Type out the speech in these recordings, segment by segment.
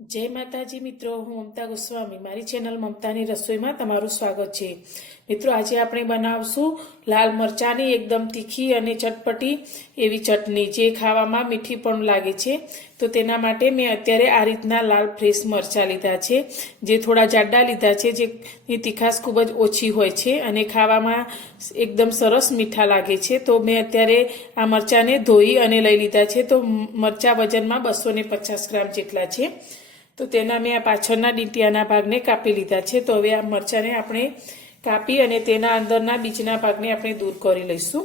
जय माताजी मित्रों, हूँ ममता गोस्वामी। मारी चेनल ममतानी रसोई में तमारुं स्वागत है। मित्रों, आज आपणे बनावशुं लाल मरचानी एकदम तीखी अने चटपटी एवी चटनी, जे खावामां मीठी पण लागे छे। तो तेना माटे मैं अत्यारे आ रीतना लाल फ्रेश मरचा लीधा छे, जे थोड़ा जाडा लीधा छे, जेनी तीखाश खूब ज ओछी होय छे अने खावामां एकदम सरस मीठा लागे छे। तो मैं अत्यारे आ मरचाने धोई अने लई लीधा छे। तो मरचा वजनमां 250 ग्राम जेटला छे। तो तेना मैं आ पाछळना ડીંટિયાના ભાગને કાપી લીધા છે। તો હવે આ મરચાને આપણે કાપી અને તેના અંદરના બીજના ભાગને આપણે દૂર કરી લઈશું।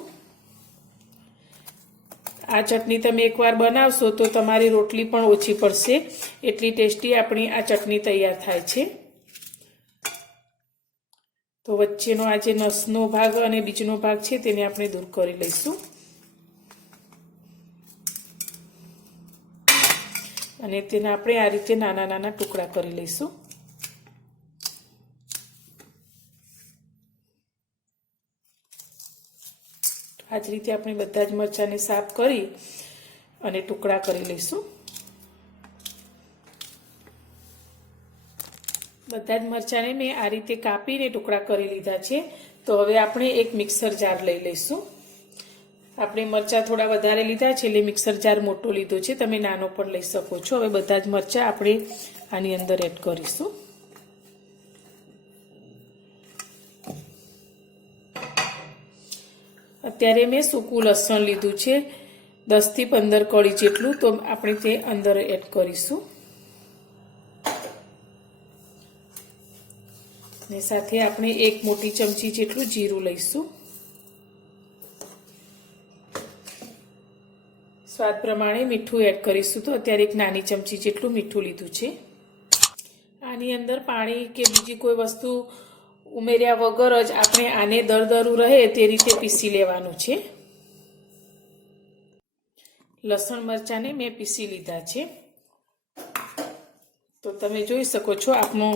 આ ચટણી તમે એકવાર બનાવશો તો તમારી રોટલી પણ ઓછી પડશે, એટલી ટેસ્ટી આપણી આ ચટણી તૈયાર થાય છે। તો વચ્ચેનો આ જે નસનો ભાગ અને બીજનો ભાગ છે તેને આપણે દૂર કરી લઈશું અને તેના આપણે આ રીતે નાના નાના ટુકડા કરી લઈશું। આ જ રીતે આપણે બધા જ મરચાને સાફ કરી અને ટુકડા કરી લઈશું। બધા જ મરચાને મેં આ રીતે કાપીને ટુકડા કરી લીધા છે। તો હવે આપણે એક મિક્સર જાર લઈ લઈશું। આપણે મરચા थोड़ा વધારે લીધા છે એટલે મિક્સર જાર મોટો લીધો છે, તમે નાનો પણ લઈ શકો છો। હવે બધા જ મરચા આપણે આની અંદર એડ કરીશું। અત્યારે મેં સૂકું લસણ લીધું છે 10 થી 15 કળી જેટલું, તો આપણે તે અંદર એડ કરીશું ને સાથે આપણે એક મોટી ચમચી જેટલું જીરું લઈશું। स्वाद प्रमाणे मीठू एड करीशुं। तो अत्यारे एक नानी चमची जेटलुं मीठू लीधुं छे। आनी अंदर पाणी के बीजी कोई वस्तु उमेर्या वगर ज आपणे आने दरदरू रहे ते रीते पीसी लेवानुं छे। लसण मरचाने मैं पीसी लीधा छे। तो तमे जोई शको छो आपनो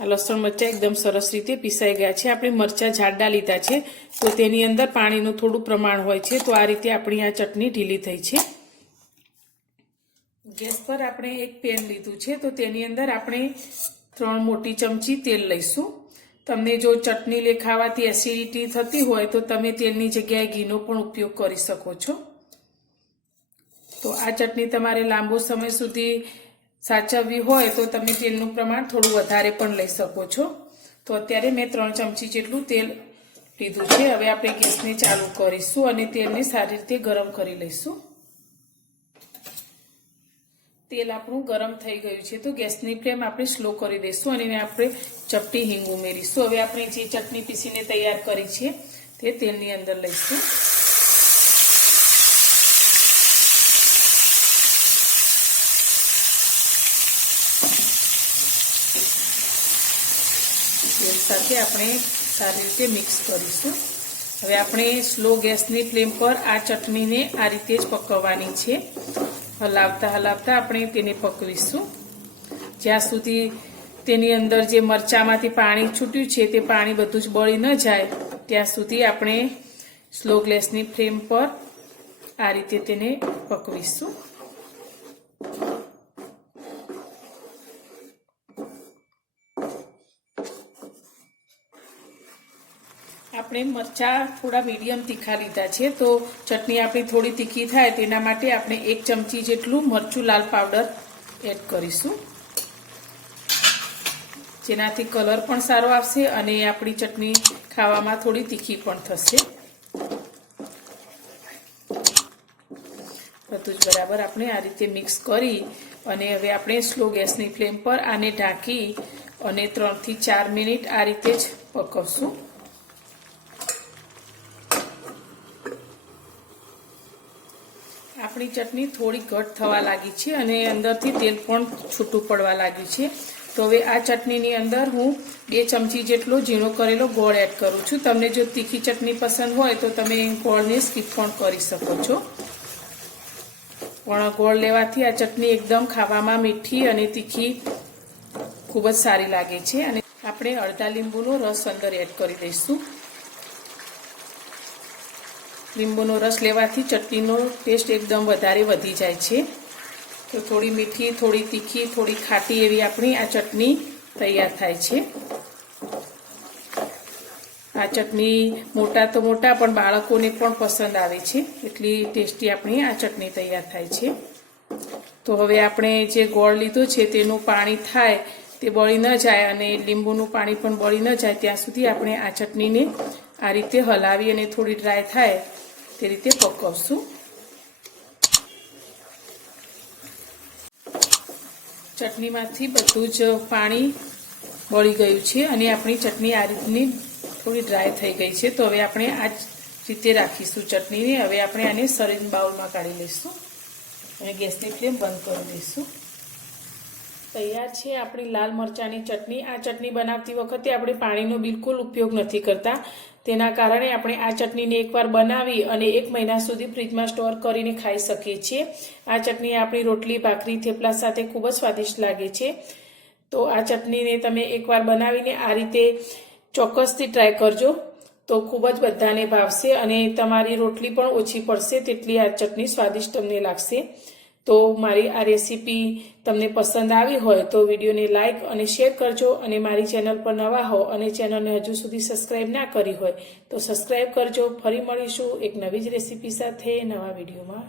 आ लसण मरचा एकदम सरस रीते पीसाई गया छे। आपणे मरचा जाडा लीधा छे तो तेनी अंदर पाणीनुं थोडुं प्रमाण होय छे। तो आ रीते आपणी आ चटनी ढीली थई छे। गैस पर आपणे एक पेन लीधुं छे, तो तेनी अंदर आपणे 3 मोटी चमची तेल लईशुं। तमने जो चटनी ले खावाथी एसिडिटी थती होय तो तमे तेलनी जग्याए घीनो पण उपयोग करी शको छो। तो आ चटनी तमारे लांबो समय सुधी साचववी होय तो तमे तेलनुं प्रमाण थोडुं वधारे पण लई शको छो। तो अत्यारे मैं 3 चमची जेटलुं तेल लीधुं छे। हवे आपणे गैसने चालू करीशुं अने तेलने सारी रीते गरम करी लईशुं। तेल आपणुं गरम थई गयुं छे तो गैसनी फ्लेम आपणे स्लो करी दईशुं अने आपणे चपटी हींग उमेरीशुं। हवे आपणे जे चटनी पीसीने तैयार करी छे ते तेलनी अंदर लईशुं। तेल साथे आपणे सारी रीते मिक्स करीशुं। हवे आपणे स्लो गैसनी फ्लेम पर आ चटनीने आ रीते ज पकववानी छे। हलावता हलावता આપણે તેને પકવીશું જ્યાં સુધી તેની અંદર જે મરચામાંથી પાણી છૂટ્યું છે તે પાણી બધું જ બળી ન જાય ત્યાં સુધી આપણે સ્લો ગેસની ફ્લેમ પર આ રીતે તેને પકવીશું। આપણે મરચા થોડા મીડિયમ तीखा लीधा छे। तो चटनी आपणी थोड़ी तीखी थाय तेना माटे आपणे 1 चमची जेटलुं मरचुं लाल पाउडर एड करीशुं, जेनाथी कलर पण सारो आवशे अने आपणी चटनी खावामां थोड़ी तीखी पण थशे। बधुं ज बराबर आपणे आ रीते मिक्स करी अने हवे आपणे स्लो गैसनी फ्लेम पर आने ढांकी अने 3 થી 4 मिनिट आ रीते ज पकवशुं। આપણી ચટણી થોડી ઘટ થવા લાગી છે અને અંદરથી તેલ પણ છૂટું પડવા લાગ્યું છે। તો હવે આ ચટણીની અંદર હું 2 ચમચી જેટલો ઝીણો કરેલો ગોળ એડ કરું છું। તમને જો તીખી ચટણી પસંદ હોય તો તમે ગોળને સ્કીપ પણ કરી શકો છો, પણ ગોળ લેવાથી આ ચટણી એકદમ ખાવામાં મીઠી અને તીખી ખૂબ જ સારી લાગે છે। અને આપણે અડધા લીંબુનો રસ અંદર એડ કરી દઈશું। લીંબુનો રસ લેવાથી ચટણીનો ટેસ્ટ એકદમ વધારે વધી જાય છે। તો થોડી મીઠી, થોડી તીખી, થોડી ખાટી એવી આપણી આ ચટણી તૈયાર થાય છે. આ ચટણી મોટા તો મોટા પણ બાળકોને પણ પસંદ આવે છે. એટલી ટેસ્ટી આપણી આ ચટણી તૈયાર થાય છે. તો હવે આપણે જે ગોળ લીધો છે તેનું પાણી થાય તે બળી ન જાય અને લીંબુનું પાણી પણ બળી ન જાય ત્યાં સુધી આપણે આ ચટણીને આ રીતે હલાવી અને થોડી ડ્રાય થાય તે રીતે પકવશું. ચટણીમાંથી બધું જ પાણી બળી ગયું છે અને આપણી ચટણી આ રીતની થોડી ડ્રાય થઈ ગઈ છે. તો હવે આપણે આ જ રીતે રાખીશું ચટણીને. હવે આપણે આને સર્વિંગ બાઉલમાં કાઢી લઈશું અને ગેસની ફ્લેમ બંધ કરી દઈશું. તૈયાર છે આપણી લાલ મરચાંની ચટણી. આ ચટણી બનાવતી વખતે આપણે પાણીનો બિલકુલ ઉપયોગ નથી કરતા. તેના કારણે આપણે આ ચટણીને એકવાર બનાવી અને 1 મહિના સુધી ફ્રીજમાં સ્ટોર કરીને ખાઈ શકીએ છીએ. આ ચટણી આપણી રોટલી, ભાખરી, થેપલા સાથે ખૂબ જ સ્વાદિષ્ટ લાગે છે. તો આ ચટણીને તમે એકવાર બનાવીને આ રીતે ચોક્કસથી ટ્રાય કરજો. તો ખૂબ જ બધાને ભાવશે અને તમારી રોટલી પણ ઓછી પડશે તેટલી આ ચટણી સ્વાદિષ્ટ તમને લાગશે. તો મારી આ રેસીપી તમને પસંદ આવી હોય તો વિડીયોને લાઇક અને શેર કરજો અને મારી ચેનલ પર નવા હો અને ચેનલને હજુ સુધી સબસ્ક્રાઈબ ના કરી હોય તો સબસ્ક્રાઈબ કરજો. ફરી મળીશું એક નવી જ રેસીપી સાથે નવા વિડીયોમાં.